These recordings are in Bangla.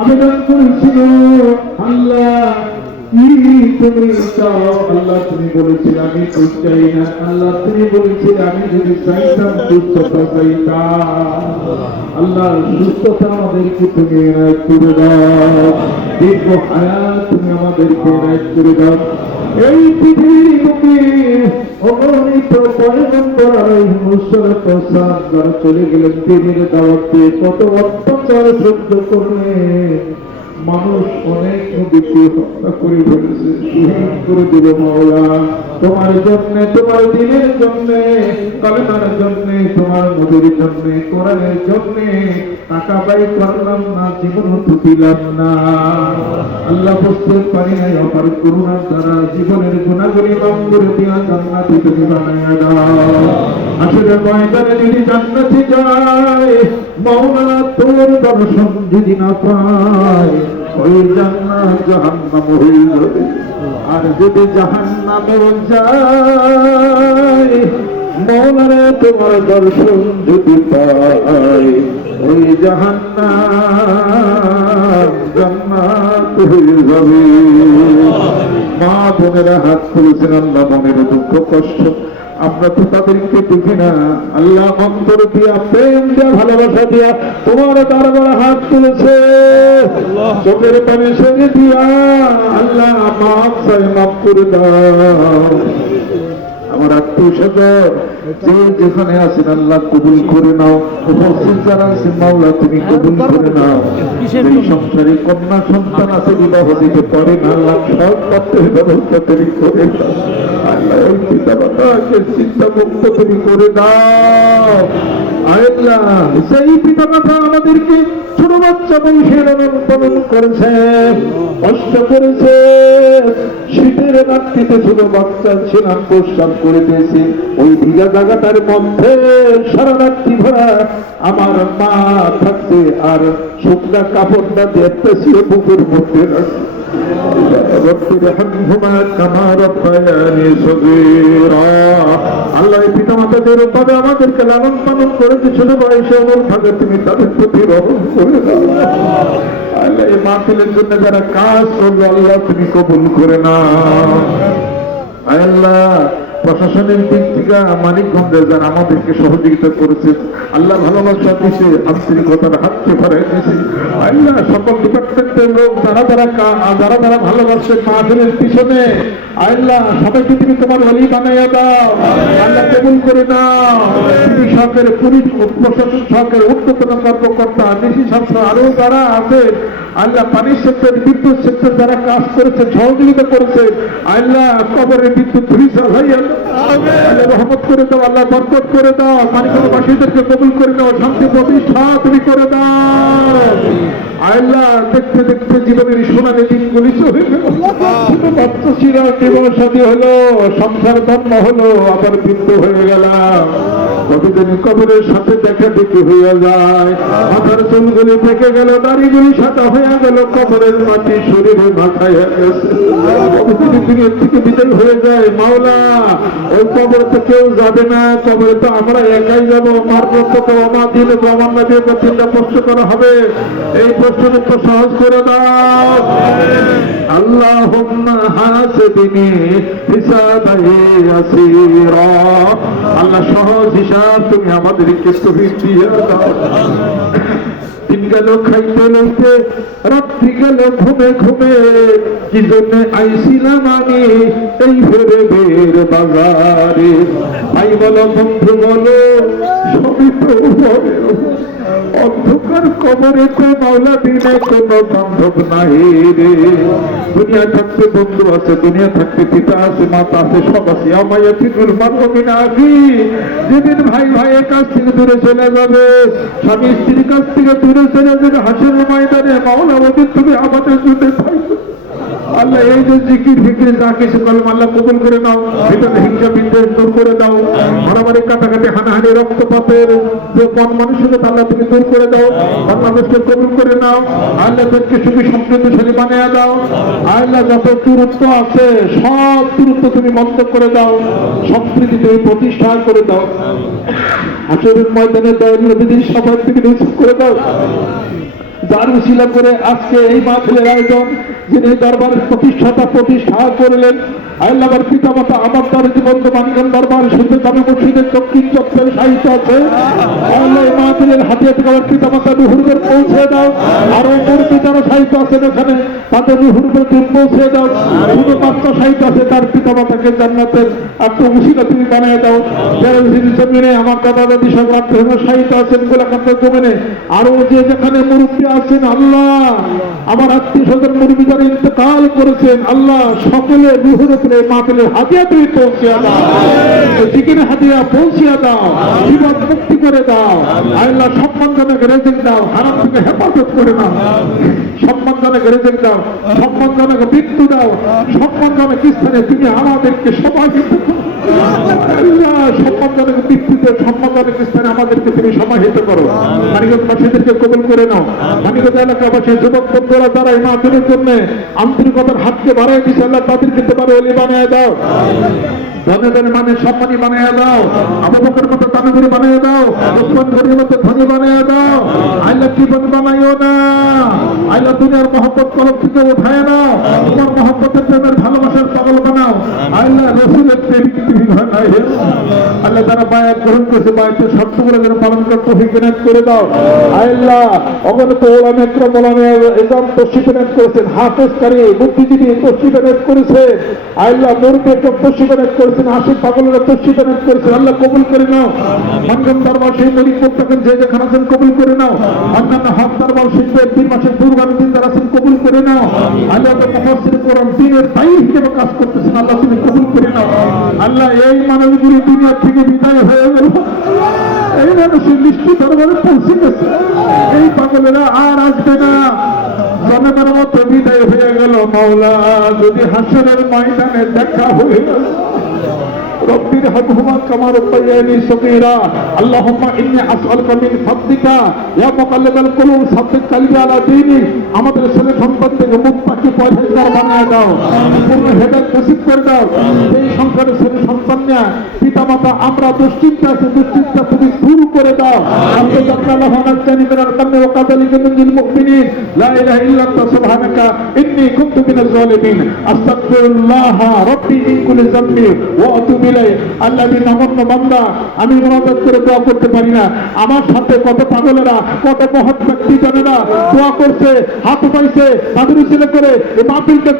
আবেদন করেছিল আল্লাহ, তুমি চাও বলেছিলে আমি তো চাই না আল্লাহ, তুমি বলেছিলে আমি যদি চাইতাম সুস্থতা চাইতাম। আল্লাহ সুস্থতা আমাদেরকে তুমি করে দাও দীর্ঘ হায়াত তুমি আমাদেরকে এনায়ত করে দাও। এই পৃথিবীর বুকে অগণিত পয়গম্বর আলাইহিস সালাতু ওয়াসসালাম যারা চলে গেলেন। দিনের দাওয়াতে কত অত্যাচার সহ্য করলেন মানুষ অনেক নদীকে হত্যা করে ফেলেছে শহীদ করে দিল মাওলা। তোমার জন্য, তোমার দিনের জন্য কলেমার জন্য, তোমার নদীর জন্য, কোরআনের জন্য টাকা বাই করলাম না, জীবন তো দিলাম না। আল্লাহ বুঝতে পারি নাই, অপার করুণার দ্বারা জীবনের গুণাগুলি মাম করে দিয়া জান্নাতি তুমি বানাইয়া দাও। আসলে ময়দানে যদি জান্নাতি যায় মৌলানা তোর দর্শন যদি না পায় ওই আর যদি জাহান্নামে যায় মৌলানা তোমার দর্শন যদি পায় ওই জাহান্নাম মা বোনেরা হাত খুলেছেন আল্লাহ মনের দুঃখ কষ্ট আমরা তো তাদেরকে দেখি না। আল্লাহ অন্তর দিয়া প্রেম দিয়া ভালোবাসা দিয়া তোমার তারপরে হাত তুলেছে। চোখের পানি সেজে দিয়া আল্লাহ মাফ চাই মাফ করে দাও। আমার আত্মীয় স্বজন যেখানে আছেন, আল্লাহ কবুল করে নাও। উপস্থিত যারা আছেন, মাওলা, তুমি কবুল করে নাও। এই সংসারে কন্যা সন্তান আছে, বিবাহ দিতে পারে না আল্লাহ সব পাত্রের ব্যবস্থা তুমি করে আল্লাহ ওই পিতা মাতাকে চিন্তা মুক্ত তুমি করে দাও সেই পিতা মাতা আমাদেরকে ছোট বাচ্চা বংশে লালন পালন করেছে, কষ্ট করেছে। শীতের রাত্রিতে ছোট বাচ্চা ছিলাম প্রস্তাব করে দিয়েছে। ওই ভিজা জায়গাটার মধ্যে সারা রাত্রি ভরা আমার মা থাকছে আর শুকনা কাপড়টা দেখতেছি বুকের মধ্যে রাখছে আল্লাহ পিতা মাতাদের ভাবে আমাদেরকে লালন পালন করেছে ছোট বয়সে অমর ভাবে তুমি তাদের প্রতি রহম করে দাও। আল্লাহ এই মাহফিলের জন্য যারা কাজ করবে, আল্লাহ তুমি কবুল করে না আল্লাহ প্রশাসনের দিক থেকে মানিকগঞ্জে যারা আমাদেরকে সহযোগিতা করেছে, আল্লাহ ভালোবাসা দিছে আন্তরিকতার হাতকে ভরাই দিছে আল্লাহ সকল ডিপার্টমেন্টের লোক যারা যারা যারা যারা ভালোবাসে মাহফিলের পিছনে, আল্লাহ সবাইকে তুমি তোমার অলি বানাইয়া দাও। আল্লাহ করে নাও। সরকারের পুলিশ প্রশাসন সরকারের কর্মকর্তা যারা আছে আল্লাহ পানির সেক্টর, বিদ্যুৎ সেক্টর যারা কাজ করেছে সহযোগিতা করেছে আল্লাহ কবরের বিদ্যুৎ রহমত করে দাও, আল্লাহ বরকত করে দাও মানিকবাসীদেরকে কবুল করে দাও, শান্তি প্রতিষ্ঠা তুমি করে দাও। আল্লাহ দেখতে দেখতে জীবনের সোনালি দিনগুলি চলে গেল। জীবন সাথী হলো, সংসার ধর্ম হলো, আবার বৃদ্ধ হয়ে গেলাম। কতদিন কবরের সাথে দেখা দেখি হয়ে যায়। মাথার চুলগুলি থেকে গেল, দাড়িগুলি সাদা হয়ে গেল, কবরের মাটি শরীরে মাথায় দুনিয়ার থেকে বিদায় হয়ে যায়, মাওলা, ওই কবরে তো কেউ যাবে না, কবরে তো আমরা একাই যাব আমার দিলে তো আমার নদী তিনটা প্রশ্ন করা হবে। এই প্রশ্নের তো সহজ করে দাও। আল্লাহ হিসাবাই আসিরা আল্লাহ সহজ হিসাব তুমি আমাদেরকে তহিদ দিয়ে দাও। দিন গেল খাইতে লইতে রাত্রি গেল এই ভোরে বের বাজারে? ভাই বলো, বন্ধু বলো অন্ধকার কবরে মাওলা দিনে কোনো বান্ধব নাই রে। দুনিয়া থাকতে বন্ধু আছে দুনিয়া থাকতে পিতা আছে, মাতা আছে, সব আছে। আমায় ফিকুর আগে? যেদিন ভাই ভাইয়ের কাছ থেকে দূরে চলে যাবে, স্বামী স্ত্রীর কাছ থেকে দূরে চলে যাবে হাসির ময়দানে। মাওলা, ওদিন তুমি আমাদের জন্য আল্লাহ এই যে জিকির ফিকির যা কিছু কলম আল্লাহ কবুল করে নাও। ভিতরে হিংসা বিদ্বেষ দূর করে দাও। মারামারি কাটাকাটি, হানাহানি, রক্তপাতের যে বন মানসিকতা আল্লাহ তুমি দূর করে দাও। বাংলাদেশকে কবুল করে নাও। আল্লাহ তাদেরকে সুখী, সমৃদ্ধশালী বানিয়ে দাও। আল্লাহ যত দূরত্ব আছে, সব দূরত্ব তুমি বন্ধ করে দাও। সম্প্রীতি তুমি প্রতিষ্ঠা করে দাও। হাসরের ময়দানে দয়াল নবীদের সবার থেকে নিশ্চিত করে দাও। যার উশিলা করে আজকে এই মাহফিলের আয়োজন, যিনি দরবারের প্রতিষ্ঠাতা, প্রতিষ্ঠা করলেন আল্লাহর পিতা মাতা আমার তার জীবন্ত মানগণ দরবার শুধু কামে মসজিদের দক্ষিণ চক্রের সাহিত্য আছে, আল্লাহ মাহফিলের হাতে থেকে আমার পিতা মাতা রুহুরদের পৌঁছে দাও, আরও মুরব্বী যারা সাহিত্য আছেন এখানে, তাদের রুহুরদের তুমি পৌঁছে দাও, শুধু বাচ্চা সাহিত্য আছে, তার পিতা মাতাকে জান্নাতের একটা উশিলা তুমি বানিয়ে দাও। যারা জমিনে আমার দাদা দাদি সব রাত্রে সাহিত্য আছেন, গোলাকান্তের জমিনে আরও যে যেখানে মুরব্বী আছেন আল্লাহ। আমার আত্মীয় স্বজন মুরব্বী যারা ইন্তকাল করেছেন আল্লাহ সকলে রুহুর উপরে মাপেলের হাতিয়া তুমি পৌঁছিয়া দাও। চিকেন হাতিয়া পৌঁছিয়া দাও জীবন মুক্তি করে দাও। আল্লাহ সম্মানজনক রেজেক দাও হারাম থেকে হেফাজত করে নাও সম্মানজনক রেজেক দাও সম্মানজনক মৃত্যু দাও সম্মানজনক স্থানে তুমি আমাদেরকে সবাইকে সম্মানজনক মৃত্যুতে সম্মানজনক স্থানে আমাদেরকে তুমি সমাহিত করো। মানিকবাসীদেরকে কবল করে নাও। মানিকতা এলাকাবাসী যুবক বন্ধুরা যারা এই মাহফিলের জন্য আন্তরিকতার হাতকে বাড়াই দিচ্ছে আল্লাহ তাদেরকে তোমার অলি বানিয়ে দাও। ধনীদের মানে সম্মানী বানিয়ে দাও। আবু বকর মতো তামিগুরি বানিয়ে দাও। ওসমান গরির মতো ধনী বানিয়ে দাও। আল্লাহ জীবন বানাইও না। আইলা দুনিয়ার মহব্বত কলম থেকে উঠায় নাও। তোমার মহব্বতের প্রেমের ভালোবাসার পাগল বানাও। আল্লাহ রসুলের আল্লাহ তারা গ্রহণ করেছে, বায়াতের শর্তগুলো যেন পালন করতে অভিজ্ঞান করে দাও। আল্লাহ অগণিত ওলাম একরম, ওলাম এজাম তস্বীকার করেছেন। হাফেজ কারি, বুদ্ধিজীবী তস্বীকার করেছেন আশিক পাগলেরা তস্বীকার করেছেন আল্লাহ কবুল করে নাও। মনগম দরবার সেই মরিক প্রত্যেকের যে যেখানে আছেন কবুল করে নাও। অন্যান্য হক দরবার শিল্পের তিন মাসের পূর্বানুদিন দিন যারা আছেন কবুল করে নাও। আল্লাহ তো মহসির কোরআন দিনের তাই হিসেবে কাজ করতেছেন আল্লাহ তুমি কবুল করে নাও। আল্লাহ এই মানবগুলি দুনিয়া থেকে বিদায় হয়ে গেল। এই মানুষের মিষ্টি দরবারে পৌঁছে গেছে। এই পাগলেরা আর আসবে না। জনতার মতো বিদায় হয়ে গেল মাওলা। যদি হাসনের ময়দানে দেখা হয়ে গেল। رب ارحمهما كما ربياني صغيرا اللهم اني اسالك من فضلك يا مقلب القلوب ثبت قلبي على دينك আমাদের ছেলে সন্তান থেকে মুখ পাখি পয়সাদার বানিয়ে দাও পূর্ণ হেদায়ত নসিব করে দাও এই সংসারের ছেলে সন্তান নিয়ে পিতা মাতা আমরা দুশ্চিন্তা আছে, দুশ্চিন্তা তুমি দূর করে দাও। আপনি জান্নাল্লাহ নাজ্জানি মিনাল কান্নি ওয়া কাযালিকা মিনাল মুমিনিন, লা সুবহানাকা কুনতু জালিমিন আস্তাগফিরুল্লাহ ওয়া আতুবু বান্দা, আমি করে দোয়া করতে পারি না। আমার সাথে কত পাগলেরা, কত মহৎ ব্যক্তি দোয়া করছে, হাত পাইছে করে এই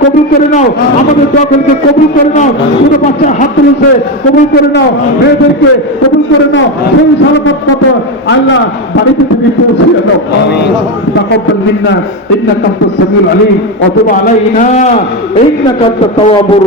কবুল করে নাও। আমাদের দোয়াগুলিকে কবুল করে নাও। ছোট বাচ্চা হাত তুলেছে, কবুল করে নাও। নাও, মেয়েদেরকে কবুল করে নাও, সেই সালামত মতো আল্লাহ বাড়িতে তুমি পৌঁছিয়ে দাও। তাকাব্বাল মিন্না, ইন্নাকা আনতাস সামিউল আলিম আলাইনা, ইন্নাকা তাওয়াবুর